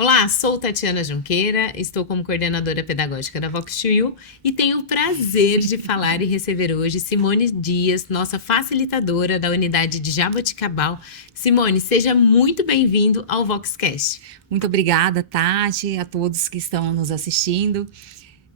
Olá, sou Tatiana Junqueira, estou como coordenadora pedagógica da Vox2U e tenho o prazer de falar e receber hoje Simone Dias, nossa facilitadora da unidade de Jaboticabal. Simone, seja muito bem-vindo ao VoxCast. Muito obrigada, Tati, a todos que estão nos assistindo.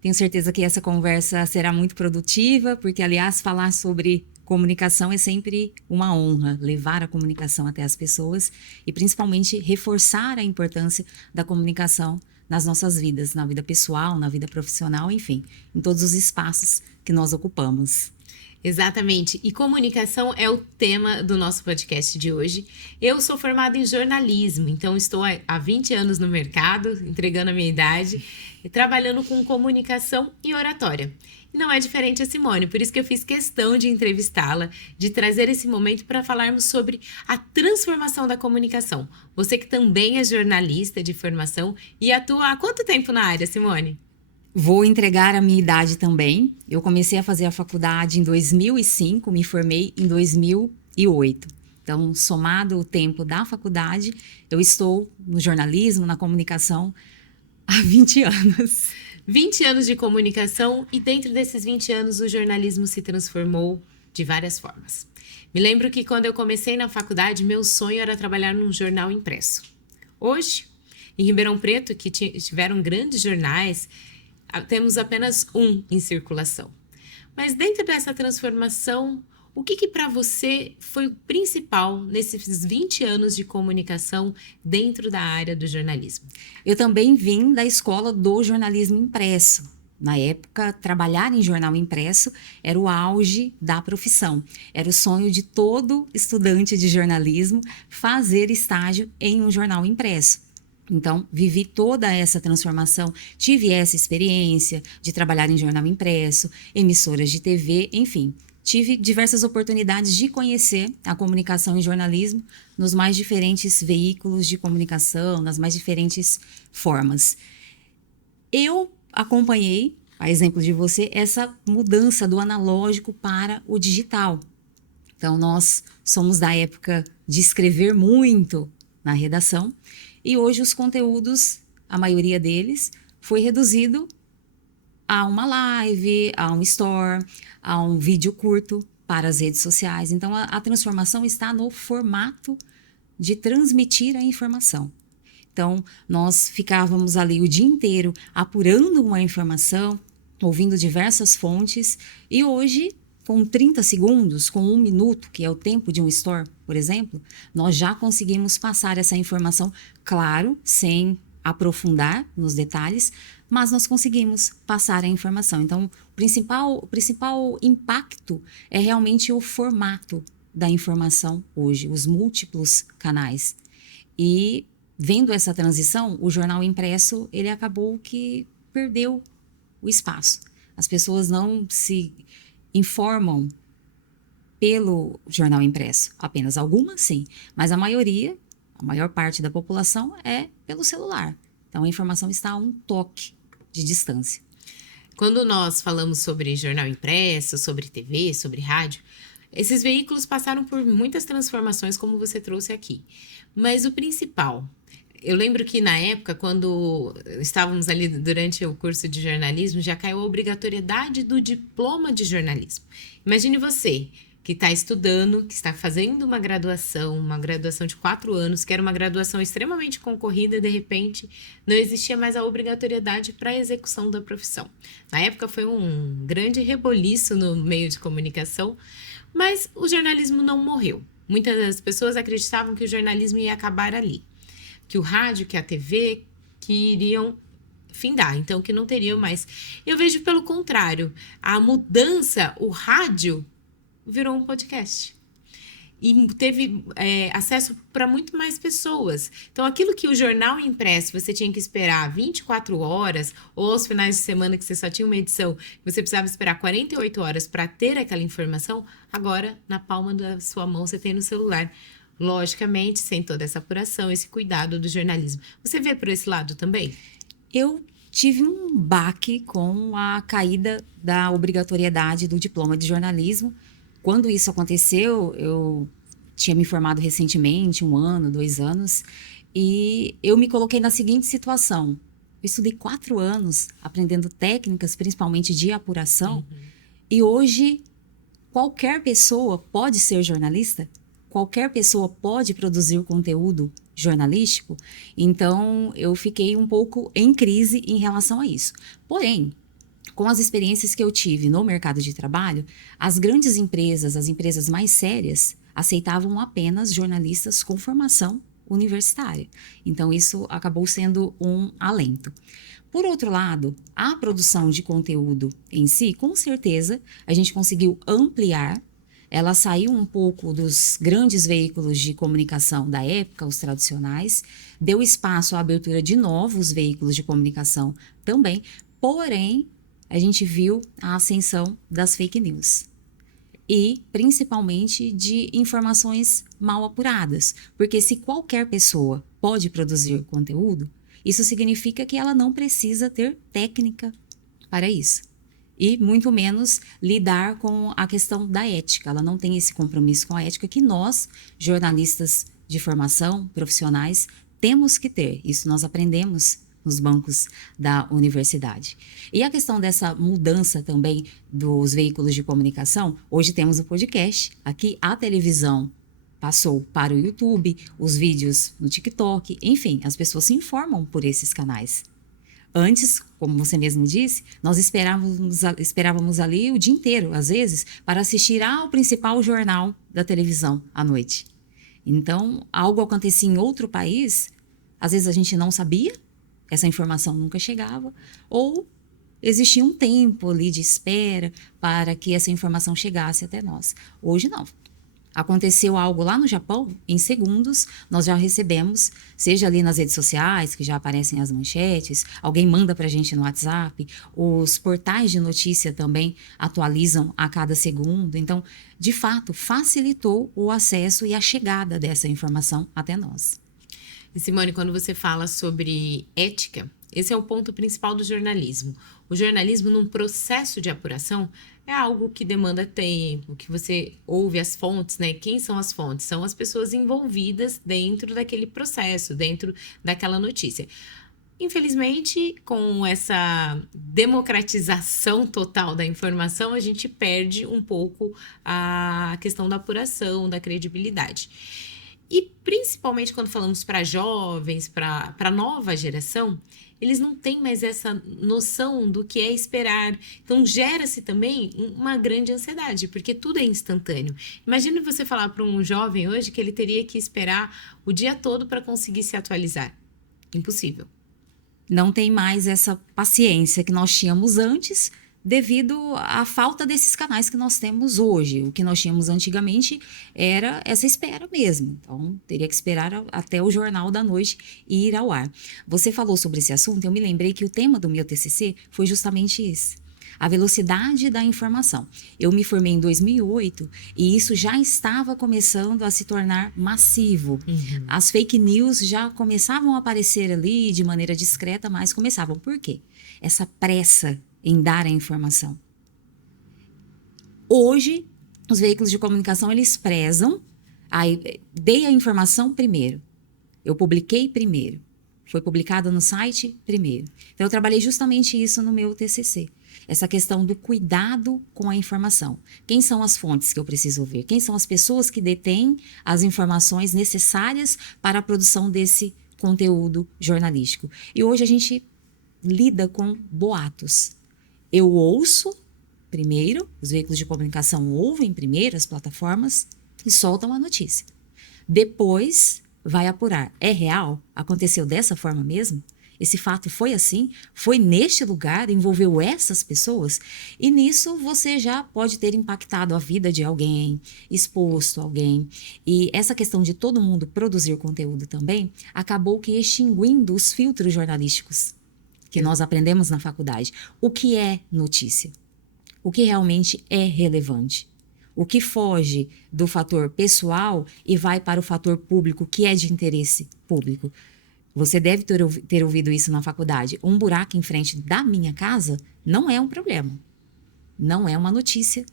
Tenho certeza que essa conversa será muito produtiva, porque, aliás, falar sobre comunicação é sempre uma honra, levar a comunicação até as pessoas e, principalmente, reforçar a importância da comunicação nas nossas vidas, na vida pessoal, na vida profissional, enfim, em todos os espaços que nós ocupamos. Exatamente, e comunicação é o tema do nosso podcast de hoje. Eu sou formada em jornalismo, então estou há 20 anos no mercado, entregando a minha idade, e trabalhando com comunicação e oratória. E não é diferente a Simone, por isso que eu fiz questão de entrevistá-la, de trazer esse momento para falarmos sobre a transformação da comunicação. Você que também é jornalista de formação e atua há quanto tempo na área, Simone? Vou entregar a minha idade também. Eu comecei a fazer a faculdade em 2005, me formei em 2008. Então, somado o tempo da faculdade, eu estou no jornalismo, na comunicação, há 20 anos. 20 anos de comunicação e dentro desses 20 anos o jornalismo se transformou de várias formas. Me lembro que quando eu comecei na faculdade, meu sonho era trabalhar num jornal impresso. Hoje, em Ribeirão Preto, que tiveram grandes jornais, temos apenas um em circulação. Mas dentro dessa transformação, o que para você foi o principal nesses 20 anos de comunicação dentro da área do jornalismo? Eu também vim da escola do jornalismo impresso. Na época, trabalhar em jornal impresso era o auge da profissão. Era o sonho de todo estudante de jornalismo fazer estágio em um jornal impresso. Então, vivi toda essa transformação, tive essa experiência de trabalhar em jornal impresso, emissoras de TV, enfim. Tive diversas oportunidades de conhecer a comunicação e jornalismo nos mais diferentes veículos de comunicação, nas mais diferentes formas. Eu acompanhei, a exemplo de você, essa mudança do analógico para o digital. Então, nós somos da época de escrever muito na redação, e hoje os conteúdos, a maioria deles, foi reduzido a uma live, a um store, a um vídeo curto para as redes sociais. Então, a transformação está no formato de transmitir a informação. Então, nós ficávamos ali o dia inteiro apurando uma informação, ouvindo diversas fontes, e hoje, com 30 segundos, com 1 minuto, que é o tempo de um store, por exemplo, nós já conseguimos passar essa informação, claro, sem aprofundar nos detalhes, mas nós conseguimos passar a informação. Então, o principal impacto é realmente o formato da informação hoje, os múltiplos canais. E vendo essa transição, o jornal impresso, ele acabou que perdeu o espaço. As pessoas não se informam pelo jornal impresso. Apenas algumas, sim. Mas a maioria, a maior parte da população é pelo celular. Então, a informação está a um toque de distância. Quando nós falamos sobre jornal impresso, sobre TV, sobre rádio, esses veículos passaram por muitas transformações, como você trouxe aqui. Mas o principal, eu lembro que na época, quando estávamos ali durante o curso de jornalismo, já caiu a obrigatoriedade do diploma de jornalismo. Imagine você que está estudando, que está fazendo uma graduação de 4 anos, que era uma graduação extremamente concorrida, e de repente não existia mais a obrigatoriedade para a execução da profissão. Na época foi um grande reboliço no meio de comunicação, mas o jornalismo não morreu. Muitas das pessoas acreditavam que o jornalismo ia acabar ali, que o rádio, que a TV, que iriam findar, então que não teriam mais. Eu vejo pelo contrário, a mudança, o rádio virou um podcast e teve acesso para muito mais pessoas. Então, aquilo que o jornal impresso você tinha que esperar 24 horas, ou aos finais de semana que você só tinha uma edição, você precisava esperar 48 horas para ter aquela informação, agora, na palma da sua mão, você tem no celular. Logicamente, sem toda essa apuração, esse cuidado do jornalismo. Você vê por esse lado também? Eu tive um baque com a caída da obrigatoriedade do diploma de jornalismo. Quando isso aconteceu, eu tinha me formado recentemente, 1 ano, 2 anos, E eu me coloquei na seguinte situação. Eu estudei 4 anos aprendendo técnicas, principalmente de apuração, e hoje qualquer pessoa pode ser jornalista? Qualquer pessoa pode produzir conteúdo jornalístico? Então, eu fiquei um pouco em crise em relação a isso. Porém, com as experiências que eu tive no mercado de trabalho, as grandes empresas, as empresas mais sérias, aceitavam apenas jornalistas com formação universitária. Então, isso acabou sendo um alento. Por outro lado, a produção de conteúdo em si, com certeza, a gente conseguiu ampliar. Ela saiu um pouco dos grandes veículos de comunicação da época, os tradicionais, deu espaço à abertura de novos veículos de comunicação também, porém, a gente viu a ascensão das fake news. E, principalmente, de informações mal apuradas. Porque se qualquer pessoa pode produzir conteúdo, isso significa que ela não precisa ter técnica para isso. E muito menos lidar com a questão da ética. Ela não tem esse compromisso com a ética que nós, jornalistas de formação, profissionais, temos que ter. Isso nós aprendemos nos bancos da universidade. E a questão dessa mudança também dos veículos de comunicação, hoje temos o podcast, aqui a televisão passou para o YouTube, os vídeos no TikTok, enfim, as pessoas se informam por esses canais. Antes, como você mesmo disse, nós esperávamos ali o dia inteiro, às vezes, para assistir ao principal jornal da televisão à noite. Então, algo acontecia em outro país, às vezes a gente não sabia, essa informação nunca chegava, ou existia um tempo ali de espera para que essa informação chegasse até nós. Hoje não. Aconteceu algo lá no Japão, em segundos, nós já recebemos, seja ali nas redes sociais, que já aparecem as manchetes, alguém manda para a gente no WhatsApp, os portais de notícia também atualizam a cada segundo. Então, de fato, facilitou o acesso e a chegada dessa informação até nós. E Simone, quando você fala sobre ética, esse é o ponto principal do jornalismo. O jornalismo, num processo de apuração, é algo que demanda tempo, que você ouve as fontes, né? Quem são as fontes? São as pessoas envolvidas dentro daquele processo, dentro daquela notícia. Infelizmente, com essa democratização total da informação, a gente perde um pouco a questão da apuração, da credibilidade. E principalmente quando falamos para jovens, para a nova geração, eles não têm mais essa noção do que é esperar. Então, gera-se também uma grande ansiedade, porque tudo é instantâneo. Imagine você falar para um jovem hoje que ele teria que esperar o dia todo para conseguir se atualizar. Impossível. Não tem mais essa paciência que nós tínhamos antes, devido à falta desses canais que nós temos hoje. O que nós tínhamos antigamente era essa espera mesmo. Então, teria que esperar até o Jornal da Noite ir ao ar. Você falou sobre esse assunto, eu me lembrei que o tema do meu TCC foi justamente esse. A velocidade da informação. Eu me formei em 2008 e isso já estava começando a se tornar massivo. As fake news já começavam a aparecer ali de maneira discreta, mas começavam. Por quê? Essa pressa em dar a informação. Hoje, os veículos de comunicação, eles prezam, dei a informação primeiro, eu publiquei primeiro, foi publicado no site primeiro. Então, eu trabalhei justamente isso no meu TCC. Essa questão do cuidado com a informação. Quem são as fontes que eu preciso ver? Quem são as pessoas que detêm as informações necessárias para a produção desse conteúdo jornalístico? E hoje a gente lida com boatos. Eu ouço primeiro, os veículos de comunicação ouvem primeiro as plataformas e soltam a notícia. Depois vai apurar. É real? Aconteceu dessa forma mesmo? Esse fato foi assim? Foi neste lugar? Envolveu essas pessoas? E nisso você já pode ter impactado a vida de alguém, exposto alguém. E essa questão de todo mundo produzir conteúdo também acabou que extinguindo os filtros jornalísticos que nós aprendemos na faculdade. O que é notícia? O que realmente é relevante? O que foge do fator pessoal e vai para o fator público, que é de interesse público? Você deve ter ouvido isso na faculdade. Um buraco em frente da minha casa não é um problema. Não é uma notícia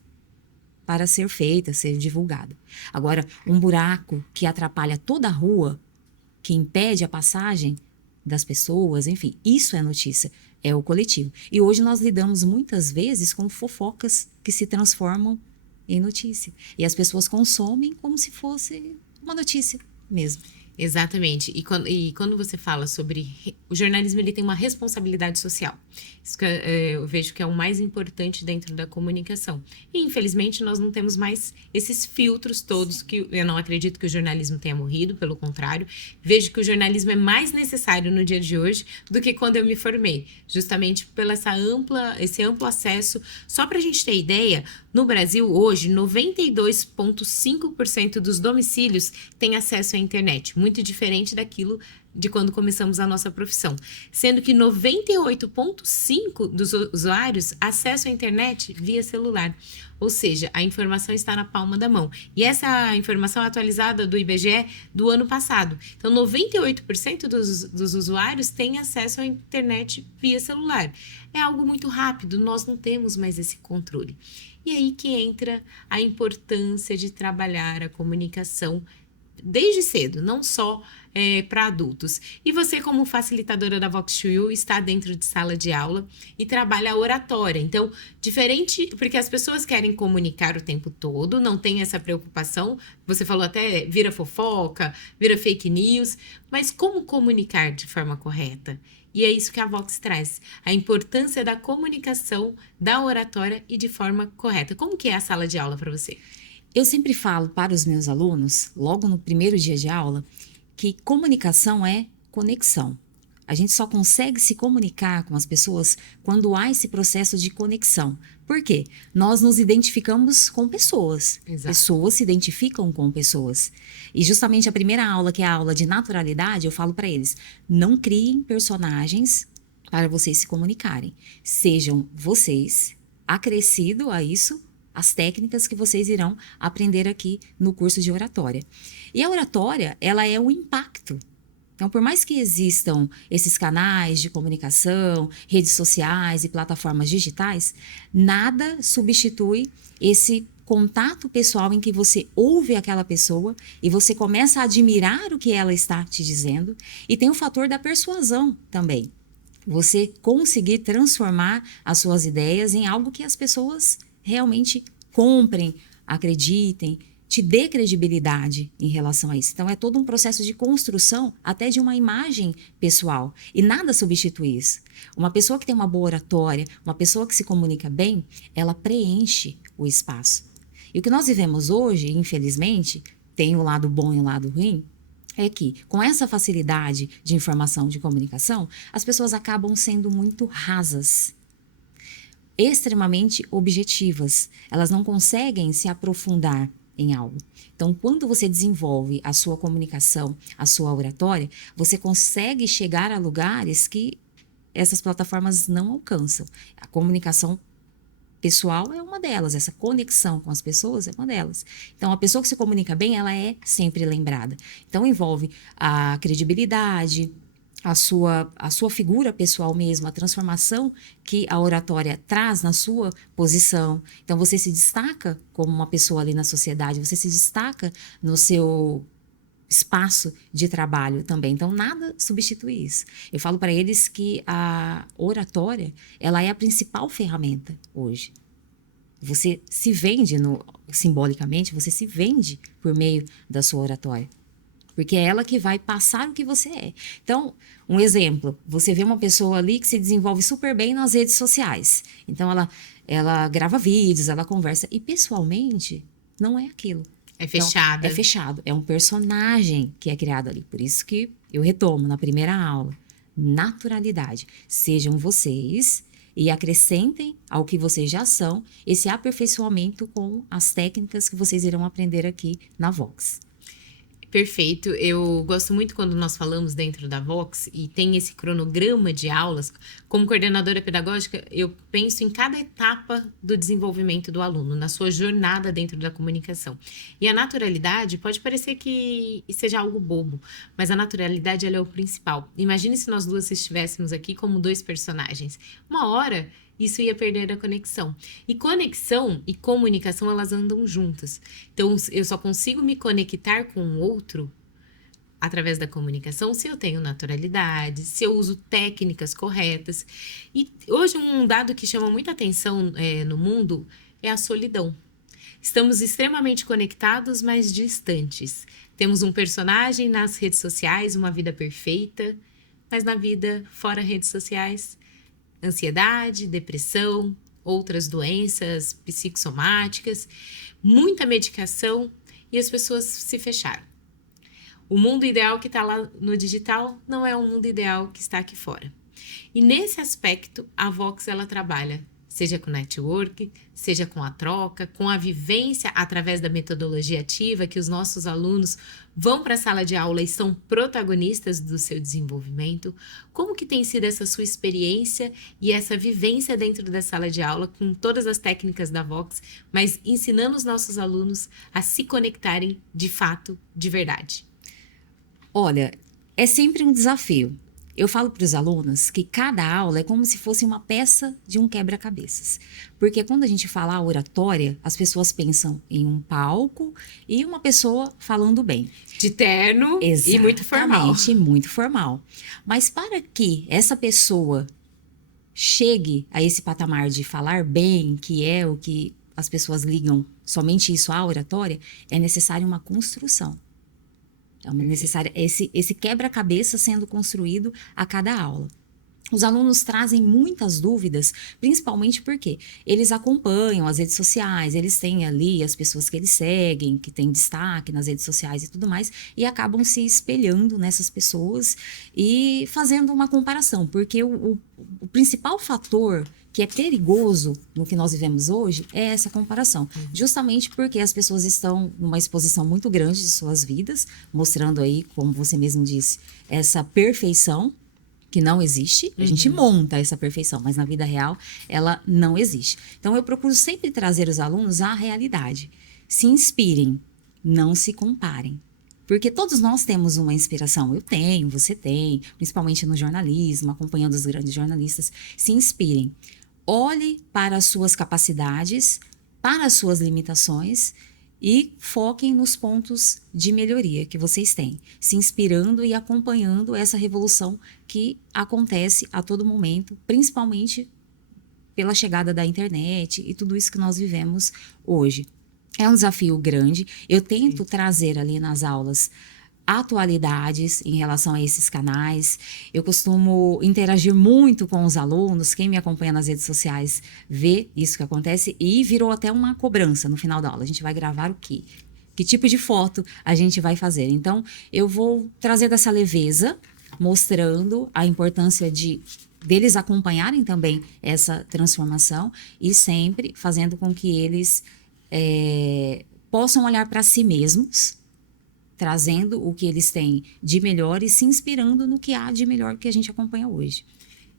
para ser feita, ser divulgada. Agora, um buraco que atrapalha toda a rua, que impede a passagem das pessoas, enfim, isso é notícia, é o coletivo. E hoje nós lidamos muitas vezes com fofocas que se transformam em notícia. E as pessoas consomem como se fosse uma notícia mesmo. Exatamente. E quando você fala sobre o jornalismo, ele tem uma responsabilidade social. Isso que eu vejo que é o mais importante dentro da comunicação. E, infelizmente, nós não temos mais esses filtros todos, que eu não acredito que o jornalismo tenha morrido, pelo contrário. Vejo que o jornalismo é mais necessário no dia de hoje do que quando eu me formei. Justamente pelo esse amplo acesso. Só para a gente ter ideia, no Brasil, hoje, 92,5% dos domicílios têm acesso à internet. Muito diferente daquilo de quando começamos a nossa profissão. Sendo que 98,5% dos usuários acessam a internet via celular. Ou seja, a informação está na palma da mão. E essa informação é atualizada do IBGE do ano passado. Então, 98% dos usuários têm acesso à internet via celular. É algo muito rápido, nós não temos mais esse controle. E aí que entra a importância de trabalhar a comunicação desde cedo, não só para adultos. E você, como facilitadora da Vox2U, está dentro de sala de aula e trabalha a oratória. Então, diferente, porque as pessoas querem comunicar o tempo todo, não tem essa preocupação. Você falou até vira fofoca, vira fake news, mas como comunicar de forma correta? E é isso que a Vox traz, a importância da comunicação, da oratória e de forma correta. Como que é a sala de aula para você? Eu sempre falo para os meus alunos, logo no primeiro dia de aula, que comunicação é conexão. A gente só consegue se comunicar com as pessoas quando há esse processo de conexão. Por quê? Nós nos identificamos com pessoas. Exato. Pessoas se identificam com pessoas. E justamente a primeira aula, que é a aula de naturalidade, eu falo para eles, não criem personagens para vocês se comunicarem. Sejam vocês, acrescido a isso, as técnicas que vocês irão aprender aqui no curso de oratória. E a oratória, ela é o impacto. Então, por mais que existam esses canais de comunicação, redes sociais e plataformas digitais, nada substitui esse contato pessoal em que você ouve aquela pessoa e você começa a admirar o que ela está te dizendo. E tem o fator da persuasão também. Você conseguir transformar as suas ideias em algo que as pessoas realmente comprem, acreditem, te dê credibilidade em relação a isso. Então, é todo um processo de construção até de uma imagem pessoal. E nada substitui isso. Uma pessoa que tem uma boa oratória, uma pessoa que se comunica bem, ela preenche o espaço. E o que nós vivemos hoje, infelizmente, tem o lado bom e o lado ruim, é que, com essa facilidade de informação, de comunicação, as pessoas acabam sendo muito rasas, extremamente objetivas. Elas não conseguem se aprofundar em algo. Então, quando você desenvolve a sua comunicação, a sua oratória, você consegue chegar a lugares que essas plataformas não alcançam. A comunicação pessoal é uma delas, essa conexão com as pessoas é uma delas. Então, a pessoa que se comunica bem, ela é sempre lembrada. Então, envolve a credibilidade, a sua figura pessoal mesmo, a transformação que a oratória traz na sua posição. Então, você se destaca como uma pessoa ali na sociedade, você se destaca no seu espaço de trabalho também. Então, nada substitui isso. Eu falo para eles que a oratória, ela é a principal ferramenta hoje. Você se vende, simbolicamente, você se vende por meio da sua oratória. Porque é ela que vai passar o que você é. Então, um exemplo, você vê uma pessoa ali que se desenvolve super bem nas redes sociais. Então, ela grava vídeos, ela conversa. E, pessoalmente, não é aquilo. É fechada. Então, é fechado. É um personagem que é criado ali. Por isso que eu retomo na primeira aula. Naturalidade. Sejam vocês e acrescentem ao que vocês já são esse aperfeiçoamento com as técnicas que vocês irão aprender aqui na Vox. Perfeito. Eu gosto muito quando nós falamos dentro da Vox e tem esse cronograma de aulas. Como coordenadora pedagógica, eu penso em cada etapa do desenvolvimento do aluno, na sua jornada dentro da comunicação. E a naturalidade pode parecer que seja algo bobo, mas a naturalidade ela é o principal. Imagine se nós duas estivéssemos aqui como dois personagens. Uma hora isso ia perder a conexão. E conexão e comunicação, elas andam juntas. Então, eu só consigo me conectar com o outro através da comunicação se eu tenho naturalidade, se eu uso técnicas corretas. E hoje um dado que chama muita atenção no mundo é a solidão. Estamos extremamente conectados, mas distantes. Temos um personagem nas redes sociais, uma vida perfeita, mas na vida fora redes sociais, ansiedade, depressão, outras doenças psicossomáticas, muita medicação e as pessoas se fecharam. O mundo ideal que está lá no digital não é o mundo ideal que está aqui fora. E nesse aspecto, a Vox ela trabalha, seja com network, seja com a troca, com a vivência através da metodologia ativa, que os nossos alunos vão para a sala de aula e são protagonistas do seu desenvolvimento. Como que tem sido essa sua experiência e essa vivência dentro da sala de aula com todas as técnicas da Vox, mas ensinando os nossos alunos a se conectarem de fato, de verdade? Olha, é sempre um desafio. Eu falo para os alunos que cada aula é como se fosse uma peça de um quebra-cabeças. Porque quando a gente fala a oratória, as pessoas pensam em um palco e uma pessoa falando bem. De terno e muito formal. Exatamente, muito formal. Mas para que essa pessoa chegue a esse patamar de falar bem, que é o que as pessoas ligam somente isso à oratória, é necessária uma construção. É necessário esse quebra-cabeça sendo construído a cada aula. Os alunos trazem muitas dúvidas, principalmente porque eles acompanham as redes sociais, eles têm ali as pessoas que eles seguem, que têm destaque nas redes sociais e tudo mais, e acabam se espelhando nessas pessoas e fazendo uma comparação, porque o principal fator que é perigoso no que nós vivemos hoje é essa comparação. Justamente porque as pessoas estão numa exposição muito grande de suas vidas, mostrando aí, como você mesmo disse, essa perfeição que não existe. A gente monta essa perfeição, mas na vida real ela não existe. Então eu procuro sempre trazer os alunos à realidade. Se inspirem, não se comparem. Porque todos nós temos uma inspiração. Eu tenho, você tem, principalmente no jornalismo, acompanhando os grandes jornalistas. Se inspirem. Olhe para as suas capacidades, para as suas limitações e foquem nos pontos de melhoria que vocês têm, se inspirando e acompanhando essa revolução que acontece a todo momento, principalmente pela chegada da internet e tudo isso que nós vivemos hoje. É um desafio grande. Eu tento trazer ali nas aulas atualidades em relação a esses canais. Eu costumo interagir muito com os alunos. Quem me acompanha nas redes sociais vê isso que acontece e virou até uma cobrança no final da aula. A gente vai gravar o quê? Que tipo de foto a gente vai fazer? Então, eu vou trazer dessa leveza, mostrando a importância deles acompanharem também essa transformação e sempre fazendo com que eles possam olhar para si mesmos, trazendo o que eles têm de melhor e se inspirando no que há de melhor que a gente acompanha hoje.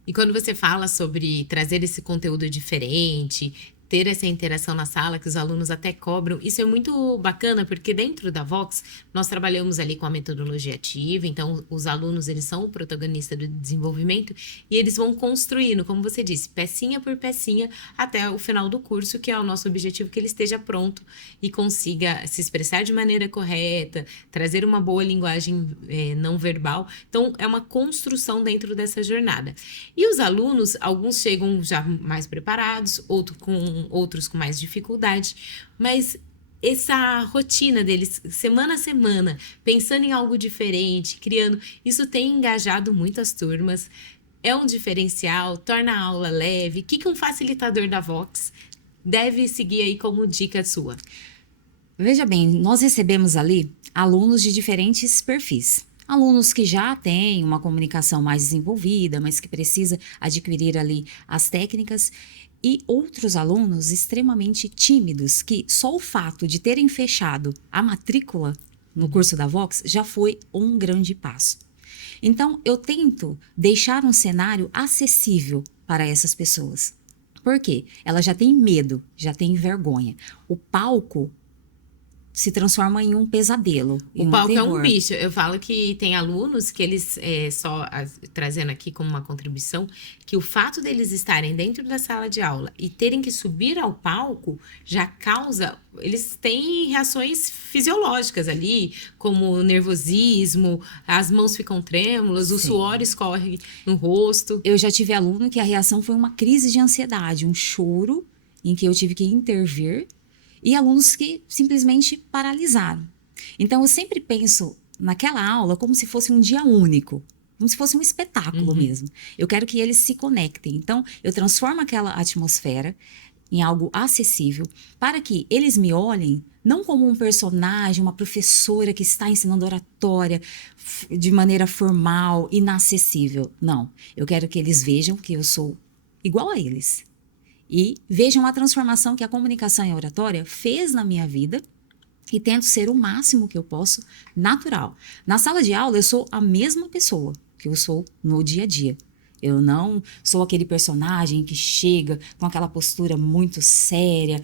E quando você fala sobre trazer esse conteúdo diferente, ter essa interação na sala, que os alunos até cobram, isso é muito bacana, porque dentro da Vox, nós trabalhamos ali com a metodologia ativa, então os alunos, eles são o protagonista do desenvolvimento, e eles vão construindo, como você disse, pecinha por pecinha, até o final do curso, que é o nosso objetivo, que ele esteja pronto e consiga se expressar de maneira correta, trazer uma boa linguagem não verbal. Então, é uma construção dentro dessa jornada. E os alunos, alguns chegam já mais preparados, outros com mais dificuldade, mas essa rotina deles, semana a semana, pensando em algo diferente, criando, isso tem engajado muitas turmas, é um diferencial, torna a aula leve. O que um facilitador da Vox deve seguir aí como dica sua? Veja bem, nós recebemos ali alunos de diferentes perfis. Alunos que já têm uma comunicação mais desenvolvida, mas que precisa adquirir ali as técnicas, e outros alunos extremamente tímidos, que só o fato de terem fechado a matrícula no curso da Vox já foi um grande passo. Então, eu tento deixar um cenário acessível para essas pessoas. Por quê? Elas já têm medo, já têm vergonha. O palco se transforma em um pesadelo, em O um palco é um terror. bicho. Eu falo que tem alunos que eles, trazendo aqui como uma contribuição, que o fato deles estarem dentro da sala de aula e terem que subir ao palco já causa. Eles têm reações fisiológicas ali, como nervosismo, as mãos ficam trêmulas, o Sim. suor escorre no rosto. Eu já tive aluno que a reação foi uma crise de ansiedade, um choro em que eu tive que intervir, e alunos que simplesmente paralisaram. Então, eu sempre penso naquela aula como se fosse um dia único, como se fosse um espetáculo mesmo. Eu quero que eles se conectem. Então, eu transformo aquela atmosfera em algo acessível para que eles me olhem não como um personagem, uma professora que está ensinando oratória de maneira formal, inacessível. Não. Eu quero que eles vejam que eu sou igual a eles. E vejam a transformação que a comunicação e a oratória fez na minha vida e tento ser o máximo que eu posso natural. Na sala de aula, eu sou a mesma pessoa que eu sou no dia a dia. Eu não sou aquele personagem que chega com aquela postura muito séria,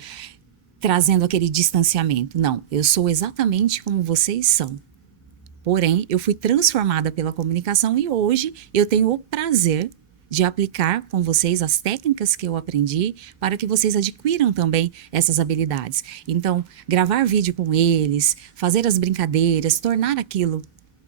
trazendo aquele distanciamento. Não, eu sou exatamente como vocês são. Porém, eu fui transformada pela comunicação e hoje eu tenho o prazer de aplicar com vocês as técnicas que eu aprendi para que vocês adquiram também essas habilidades. Então, gravar vídeo com eles, fazer as brincadeiras, tornar aquilo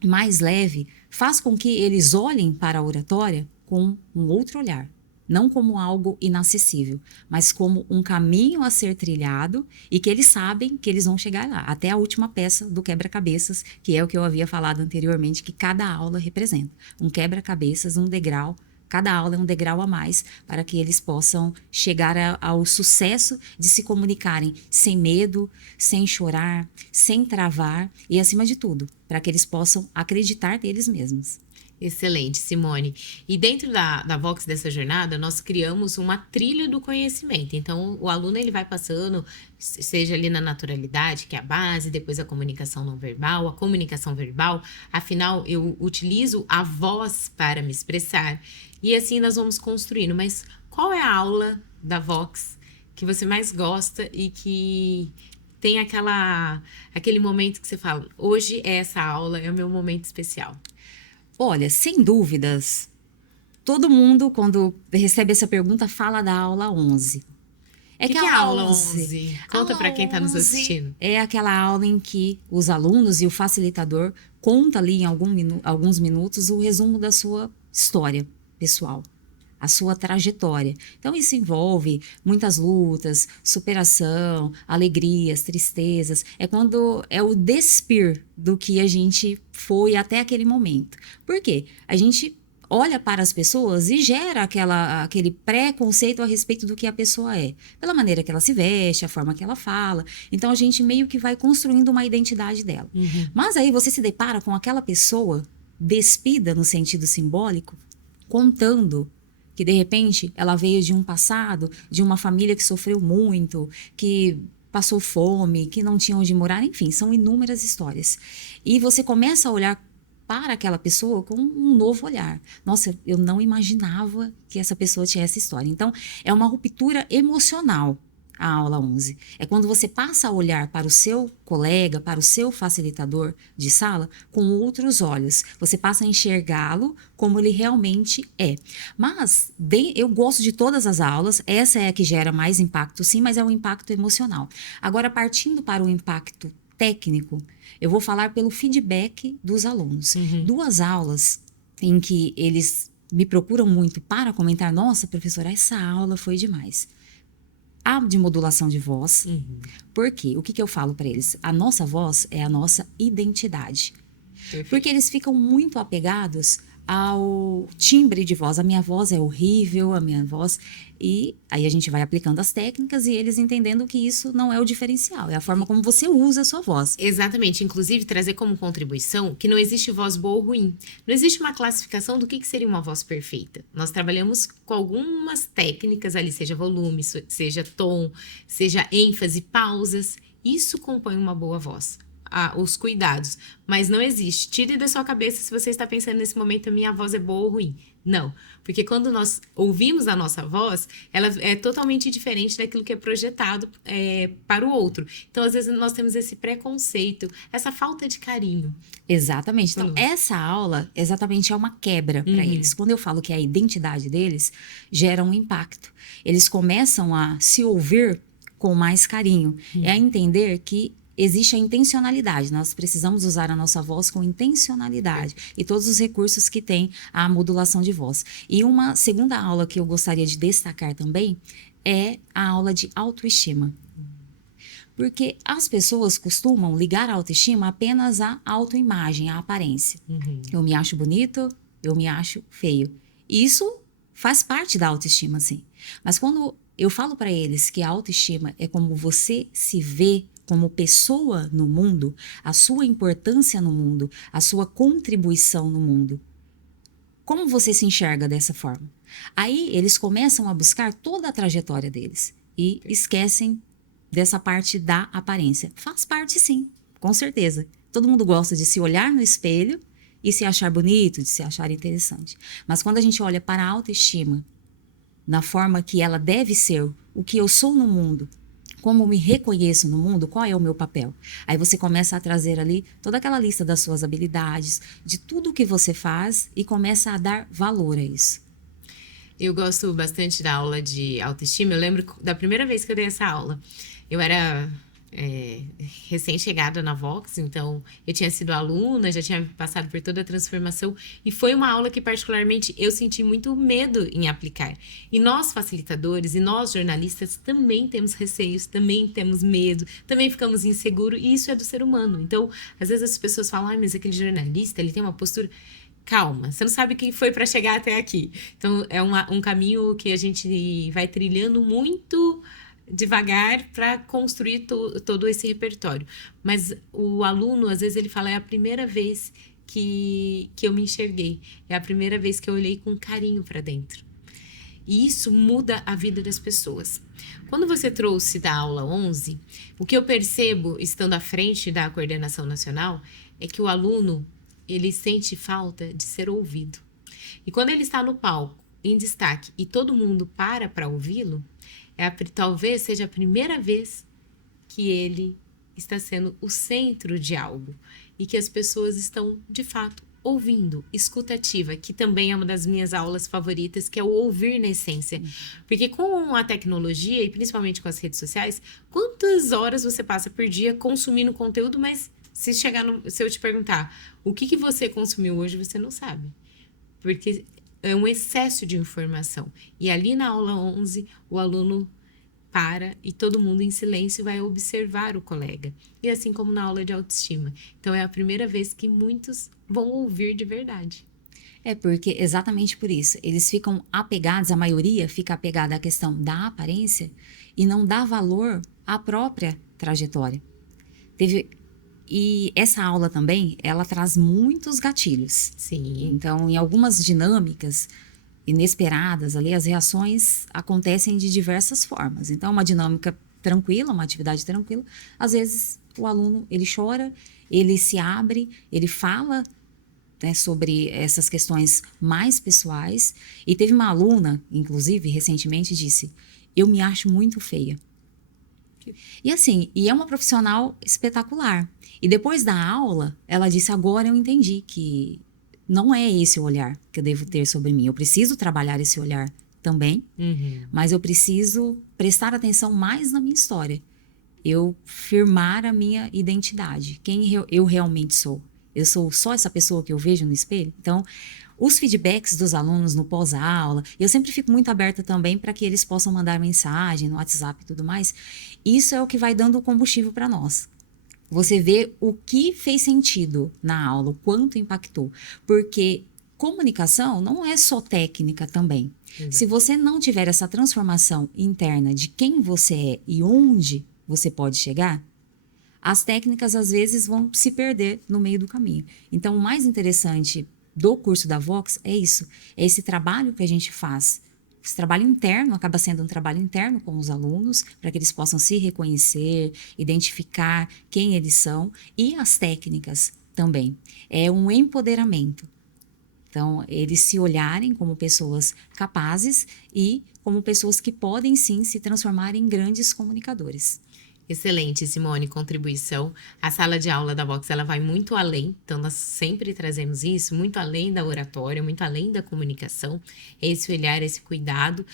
mais leve, faz com que eles olhem para a oratória com um outro olhar. Não como algo inacessível, mas como um caminho a ser trilhado e que eles sabem que eles vão chegar lá. Até a última peça do quebra-cabeças, que é o que eu havia falado anteriormente, que cada aula representa. Um quebra-cabeças, um degrau. Cada aula é um degrau a mais para que eles possam chegar ao sucesso de se comunicarem sem medo, sem chorar, sem travar e, acima de tudo, para que eles possam acreditar neles mesmos. Excelente, Simone. E dentro da Vox, dessa jornada, nós criamos uma trilha do conhecimento. Então, o aluno ele vai passando, seja ali na naturalidade, que é a base, depois a comunicação não verbal, a comunicação verbal. Afinal, eu utilizo a voz para me expressar. E assim nós vamos construindo. Mas qual é a aula da Vox que você mais gosta e que tem aquele momento que você fala, hoje essa aula é o meu momento especial? Olha, sem dúvidas, todo mundo, quando recebe essa pergunta, fala da aula 11. O que é a aula 11? Conta para quem está nos assistindo. É aquela aula em que os alunos e o facilitador conta ali em alguns minutos o resumo da sua história pessoal, a sua trajetória. Então, isso envolve muitas lutas, superação, alegrias, tristezas. É quando é o despir do que a gente foi até aquele momento. Por quê? A gente olha para as pessoas e gera aquele preconceito a respeito do que a pessoa é. Pela maneira que ela se veste, a forma que ela fala. Então, a gente meio que vai construindo uma identidade dela. Mas aí você se depara com aquela pessoa despida no sentido simbólico, contando que de repente ela veio de um passado, de uma família que sofreu muito, que passou fome, que não tinha onde morar, enfim, são inúmeras histórias. E você começa a olhar para aquela pessoa com um novo olhar. Nossa, eu não imaginava que essa pessoa tinha essa história. Então, é uma ruptura emocional a aula 11. É quando você passa a olhar para o seu colega, para o seu facilitador de sala com outros olhos. Você passa a enxergá-lo como ele realmente é. Mas eu gosto de todas as aulas. Essa é a que gera mais impacto, sim, mas é um impacto emocional. Agora, partindo para o impacto técnico, eu vou falar pelo feedback dos alunos. Duas aulas em que eles me procuram muito para comentar: nossa, professora, essa aula foi demais. A de modulação de voz. Por quê? O que eu falo para eles? A nossa voz é a nossa identidade. Perfeito. Porque eles ficam muito apegados ao timbre de voz. A minha voz é horrível, a minha voz... E aí a gente vai aplicando as técnicas e eles entendendo que isso não é o diferencial, é a forma como você usa a sua voz. Exatamente. Inclusive, trazer como contribuição que não existe voz boa ou ruim. Não existe uma classificação do que seria uma voz perfeita. Nós trabalhamos com algumas técnicas ali, seja volume, seja tom, seja ênfase, pausas. Isso compõe uma boa voz. os cuidados. Mas não existe. Tire da sua cabeça se você está pensando nesse momento, a minha voz é boa ou ruim. Não. Porque quando nós ouvimos a nossa voz, ela é totalmente diferente daquilo que é projetado para o outro. Então, às vezes, nós temos esse preconceito, essa falta de carinho. Exatamente. Então, essa aula exatamente é uma quebra para eles. Quando eu falo que a identidade deles gera um impacto, eles começam a se ouvir com mais carinho. É a entender que existe a intencionalidade. Nós precisamos usar a nossa voz com intencionalidade e todos os recursos que tem a modulação de voz. E uma segunda aula que eu gostaria de destacar também é a aula de autoestima. Porque as pessoas costumam ligar a autoestima apenas à autoimagem, à aparência. Eu me acho bonito, eu me acho feio. Isso faz parte da autoestima, sim. Mas quando eu falo para eles que a autoestima é como você se vê como pessoa no mundo, a sua importância no mundo, a sua contribuição no mundo. Como você se enxerga dessa forma? Aí eles começam a buscar toda a trajetória deles e esquecem dessa parte da aparência. Faz parte, sim, com certeza. Todo mundo gosta de se olhar no espelho e se achar bonito, de se achar interessante. Mas quando a gente olha para a autoestima, na forma que ela deve ser, o que eu sou no mundo, como eu me reconheço no mundo, qual é o meu papel? Aí você começa a trazer ali toda aquela lista das suas habilidades, de tudo que você faz e começa a dar valor a isso. Eu gosto bastante da aula de autoestima. Eu lembro da primeira vez que eu dei essa aula. Eu era recém-chegada na Vox, então eu tinha sido aluna, já tinha passado por toda a transformação e foi uma aula que particularmente eu senti muito medo em aplicar. E nós facilitadores e nós jornalistas também temos receios, também temos medo, também ficamos inseguros e isso é do ser humano. Então, às vezes as pessoas falam, mas aquele jornalista, ele tem uma postura... Calma, você não sabe quem foi para chegar até aqui. Então, é um caminho que a gente vai trilhando muito devagar para construir todo esse repertório. Mas o aluno, às vezes, ele fala, é a primeira vez que eu me enxerguei. É a primeira vez que eu olhei com carinho para dentro. E isso muda a vida das pessoas. Quando você trouxe da aula 11, o que eu percebo, estando à frente da coordenação nacional, é que o aluno, ele sente falta de ser ouvido. E quando ele está no palco, em destaque, e todo mundo para ouvi-lo, talvez seja a primeira vez que ele está sendo o centro de algo e que as pessoas estão, de fato, ouvindo, escutativa, que também é uma das minhas aulas favoritas, que é o ouvir na essência. Porque com a tecnologia, e principalmente com as redes sociais, quantas horas você passa por dia consumindo conteúdo, mas se eu te perguntar o que você consumiu hoje, você não sabe. Porque é um excesso de informação. E ali na aula 11, o aluno para e todo mundo em silêncio vai observar o colega. E assim como na aula de autoestima. Então, é a primeira vez que muitos vão ouvir de verdade. É porque, exatamente por isso, eles ficam apegados, a maioria fica apegada à questão da aparência e não dá valor à própria trajetória. E essa aula também, ela traz muitos gatilhos. Sim. Então, em algumas dinâmicas inesperadas ali, as reações acontecem de diversas formas. Então, uma dinâmica tranquila, uma atividade tranquila, às vezes o aluno, ele chora, ele se abre, ele fala, né, sobre essas questões mais pessoais. E teve uma aluna, inclusive, recentemente, disse, eu me acho muito feia. E assim, e é uma profissional espetacular. E depois da aula, ela disse, agora eu entendi que não é esse o olhar que eu devo ter sobre mim. Eu preciso trabalhar esse olhar também, mas eu preciso prestar atenção mais na minha história. Eu firmar a minha identidade, quem eu realmente sou. Eu sou só essa pessoa que eu vejo no espelho? Então, os feedbacks dos alunos no pós-aula, eu sempre fico muito aberta também para que eles possam mandar mensagem no WhatsApp e tudo mais. Isso é o que vai dando o combustível para nós. Você vê o que fez sentido na aula, o quanto impactou. Porque comunicação não é só técnica também. Exato. Se você não tiver essa transformação interna de quem você é e onde você pode chegar, as técnicas às vezes vão se perder no meio do caminho. Então, o mais interessante do curso da Vox é isso, é esse trabalho que a gente faz esse trabalho interno acaba sendo um trabalho interno com os alunos, para que eles possam se reconhecer, identificar quem eles são, e as técnicas também. É um empoderamento. Então, eles se olharem como pessoas capazes e como pessoas que podem sim se transformar em grandes comunicadores. Excelente, Simone, contribuição. A sala de aula da Vox, ela vai muito além, então nós sempre trazemos isso, muito além da oratória, muito além da comunicação, esse olhar, esse cuidado.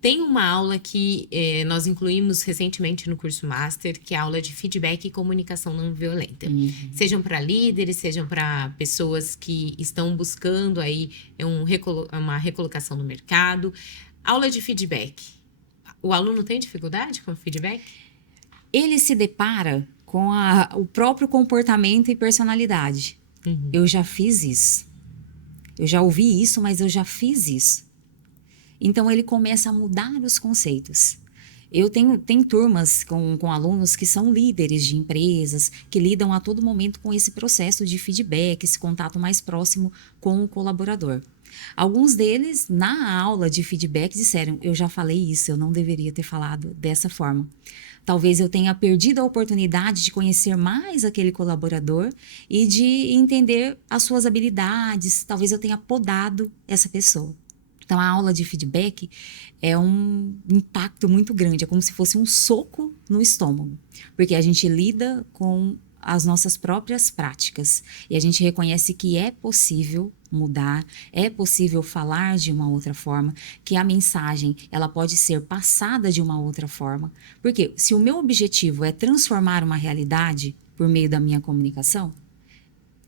Tem uma aula que nós incluímos recentemente no curso Master, que é a aula de feedback e comunicação não violenta. Sejam para líderes, sejam para pessoas que estão buscando aí uma recolocação no mercado. Aula de feedback. O aluno tem dificuldade com feedback? Ele se depara com o próprio comportamento e personalidade. Eu já fiz isso. Eu já ouvi isso, mas eu já fiz isso. Então, ele começa a mudar os conceitos. Eu tenho turmas com alunos que são líderes de empresas, que lidam a todo momento com esse processo de feedback, esse contato mais próximo com o colaborador. Alguns deles, na aula de feedback, disseram: eu já falei isso, eu não deveria ter falado dessa forma. Talvez eu tenha perdido a oportunidade de conhecer mais aquele colaborador e de entender as suas habilidades. Talvez eu tenha podado essa pessoa. Então, a aula de feedback é um impacto muito grande. É como se fosse um soco no estômago. Porque a gente lida com as nossas próprias práticas. E a gente reconhece que é possível mudar, é possível falar de uma outra forma, que a mensagem ela pode ser passada de uma outra forma. Porque se o meu objetivo é transformar uma realidade por meio da minha comunicação,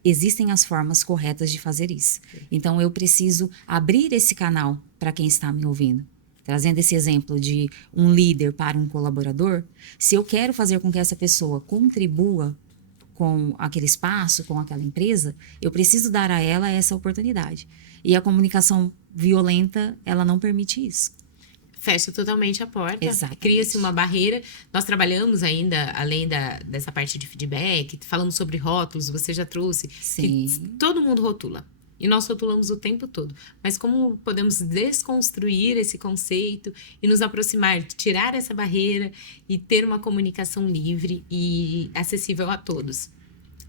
existem as formas corretas de fazer isso. Então, eu preciso abrir esse canal para quem está me ouvindo. Trazendo esse exemplo de um líder para um colaborador, se eu quero fazer com que essa pessoa contribua com aquele espaço, com aquela empresa, eu preciso dar a ela essa oportunidade. E a comunicação violenta, ela não permite isso. Fecha totalmente a porta, Exatamente. Cria-se uma barreira. Nós trabalhamos ainda, além dessa parte de feedback, falamos sobre rótulos, você já trouxe, Sim. que todo mundo rotula. E nós rotulamos o tempo todo. Mas como podemos desconstruir esse conceito e nos aproximar, tirar essa barreira e ter uma comunicação livre e acessível a todos?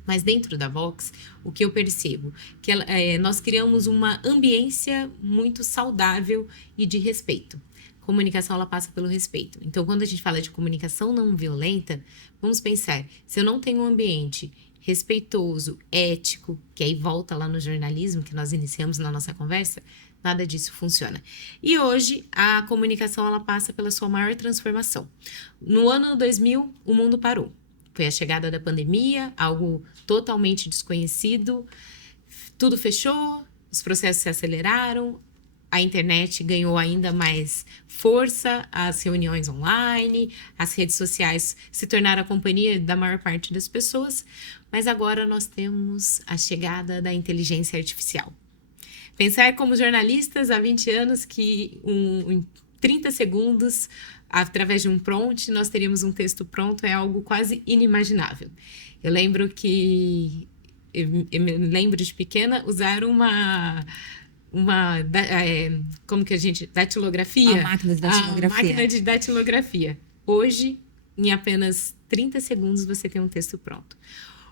Mas dentro da Vox, o que eu percebo? Que nós criamos uma ambiência muito saudável e de respeito. Comunicação, ela passa pelo respeito. Então, quando a gente fala de comunicação não violenta, vamos pensar, se eu não tenho um ambiente respeitoso, ético, que aí volta lá no jornalismo que nós iniciamos na nossa conversa, nada disso funciona. E hoje, a comunicação, ela passa pela sua maior transformação. No ano 2000, o mundo parou. Foi a chegada da pandemia, algo totalmente desconhecido, tudo fechou, os processos se aceleraram, a internet ganhou ainda mais força, as reuniões online, as redes sociais se tornaram a companhia da maior parte das pessoas, mas agora nós temos a chegada da inteligência artificial. Pensar como jornalistas há 20 anos que em 30 segundos, através de um prompt, nós teríamos um texto pronto é algo quase inimaginável. Eu lembro me lembro de pequena usar como que a gente... datilografia? A máquina de datilografia. A máquina de datilografia. Hoje, em apenas 30 segundos, você tem um texto pronto.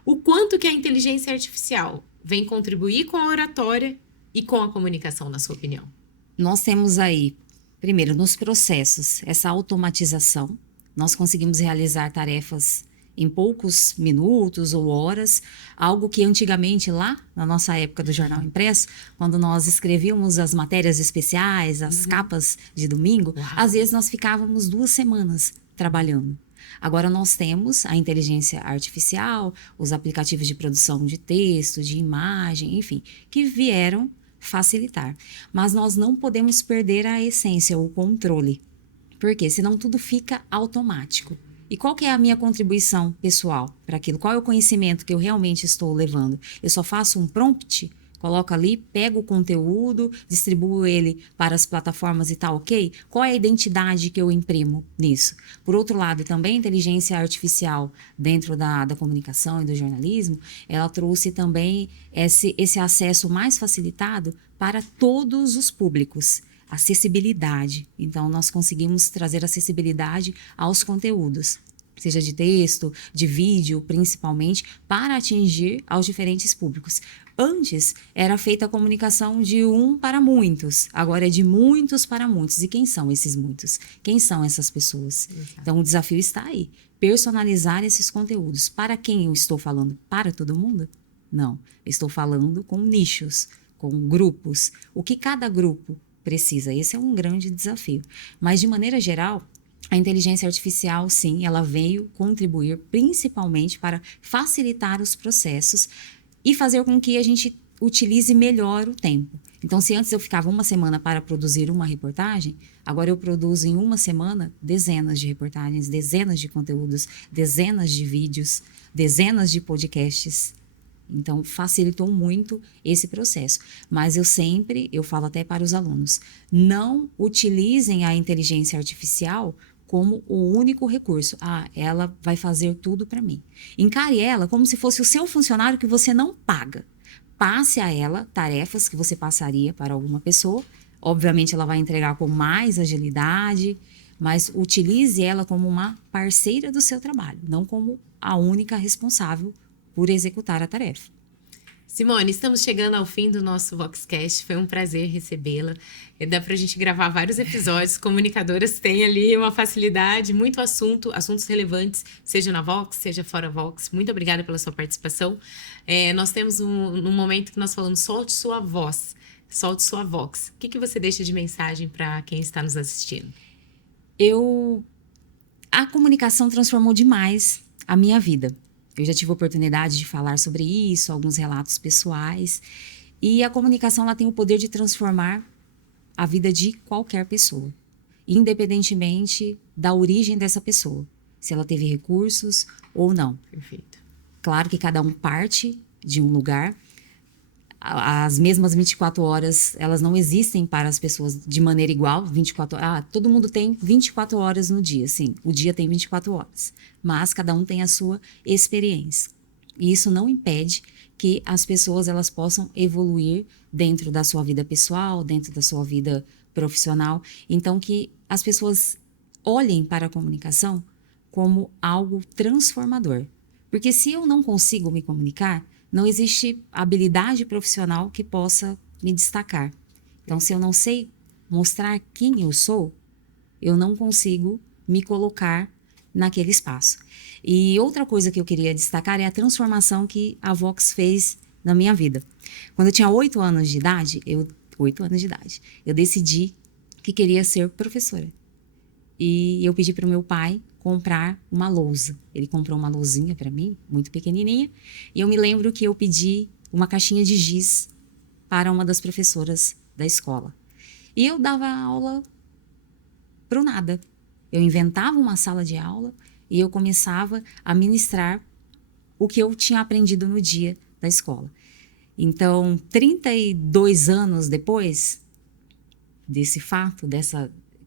O quanto que a inteligência artificial vem contribuir com a oratória e com a comunicação, na sua opinião? Nós temos aí, primeiro, nos processos, essa automatização. Nós conseguimos realizar tarefas em poucos minutos ou horas, algo que antigamente, lá na nossa época do jornal impresso, quando nós escrevíamos as matérias especiais, as capas de domingo, às vezes nós ficávamos 2 semanas trabalhando. Agora nós temos a inteligência artificial, os aplicativos de produção de texto, de imagem, enfim, que vieram facilitar. Mas nós não podemos perder a essência, o controle. Por quê? Senão tudo fica automático. E qual que é a minha contribuição pessoal para aquilo? Qual é o conhecimento que eu realmente estou levando? Eu só faço um prompt, coloco ali, pego o conteúdo, distribuo ele para as plataformas e tá ok? Qual é a identidade que eu imprimo nisso? Por outro lado, também a inteligência artificial dentro da comunicação e do jornalismo, ela trouxe também esse acesso mais facilitado para todos os públicos. acessibilidade. Então, nós conseguimos trazer acessibilidade aos conteúdos, seja de texto, de vídeo, principalmente, para atingir aos diferentes públicos. Antes, era feita a comunicação de um para muitos, agora é de muitos para muitos. E quem são esses muitos? Quem são essas pessoas? Exato. Então, o desafio está aí, personalizar esses conteúdos. Para quem eu estou falando? Para todo mundo? Não, eu estou falando com nichos, com grupos. O que cada grupo precisa? Esse é um grande desafio. Mas, de maneira geral, a inteligência artificial, sim, ela veio contribuir principalmente para facilitar os processos e fazer com que a gente utilize melhor o tempo. Então, se antes eu ficava uma semana para produzir uma reportagem, agora eu produzo em uma semana dezenas de reportagens, dezenas de conteúdos, dezenas de vídeos, dezenas de podcasts. Então, facilitou muito esse processo. Mas eu falo até para os alunos, não utilizem a inteligência artificial como o único recurso. Ela vai fazer tudo para mim. Encare ela como se fosse o seu funcionário que você não paga. Passe a ela tarefas que você passaria para alguma pessoa. Obviamente, ela vai entregar com mais agilidade, mas utilize ela como uma parceira do seu trabalho, não como a única responsável por executar a tarefa. Simone, estamos chegando ao fim do nosso Voxcast. Foi um prazer recebê-la. Dá pra gente gravar vários episódios. Comunicadoras têm ali uma facilidade, muito assuntos relevantes, seja na Vox, seja fora Vox. Muito obrigada pela sua participação. Nós temos um momento que nós falamos, solte sua voz, solte sua Vox. O que você deixa de mensagem para quem está nos assistindo? A comunicação transformou demais a minha vida. Eu já tive a oportunidade de falar sobre isso, alguns relatos pessoais. E a comunicação ela tem o poder de transformar a vida de qualquer pessoa, independentemente da origem dessa pessoa, se ela teve recursos ou não. Perfeito. Claro que cada um parte de um lugar. As mesmas 24 horas, elas não existem para as pessoas de maneira igual. 24 horas. Todo mundo tem 24 horas no dia, sim. O dia tem 24 horas. Mas cada um tem a sua experiência. E isso não impede que as pessoas elas possam evoluir dentro da sua vida pessoal, dentro da sua vida profissional. Então, que as pessoas olhem para a comunicação como algo transformador. Porque se eu não consigo me comunicar, não existe habilidade profissional que possa me destacar. Então, se eu não sei mostrar quem eu sou, eu não consigo me colocar naquele espaço. E outra coisa que eu queria destacar é a transformação que a Vox fez na minha vida. Quando eu tinha 8 anos de idade, eu decidi que queria ser professora. E eu pedi para o meu pai comprar uma lousa. Ele comprou uma lousinha para mim, muito pequenininha, e eu me lembro que eu pedi uma caixinha de giz para uma das professoras da escola. E eu dava aula pro nada. Eu inventava uma sala de aula e eu começava a ministrar o que eu tinha aprendido no dia da escola. Então, 32 anos depois desse fato,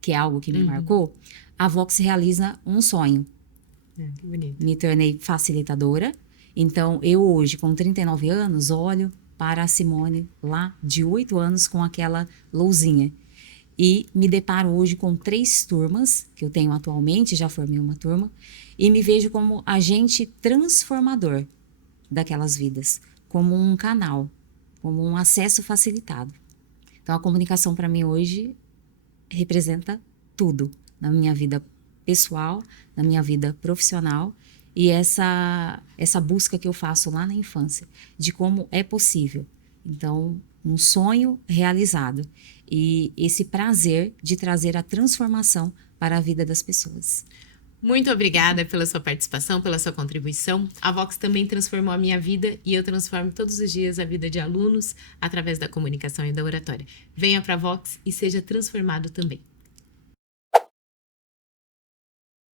que é algo que me marcou, a Vox realiza um sonho. Que bonito. Me tornei facilitadora. Então, eu hoje, com 39 anos, olho para a Simone lá de 8 anos com aquela lousinha. E me deparo hoje com 3 turmas, que eu tenho atualmente, já formei uma turma, e me vejo como agente transformador daquelas vidas, como um canal, como um acesso facilitado. Então, a comunicação para mim hoje representa tudo na minha vida pessoal, na minha vida profissional e essa busca que eu faço lá na infância de como é possível. Então, um sonho realizado e esse prazer de trazer a transformação para a vida das pessoas. Muito obrigada pela sua participação, pela sua contribuição. A Vox também transformou a minha vida e eu transformo todos os dias a vida de alunos através da comunicação e da oratória. Venha para a Vox e seja transformado também.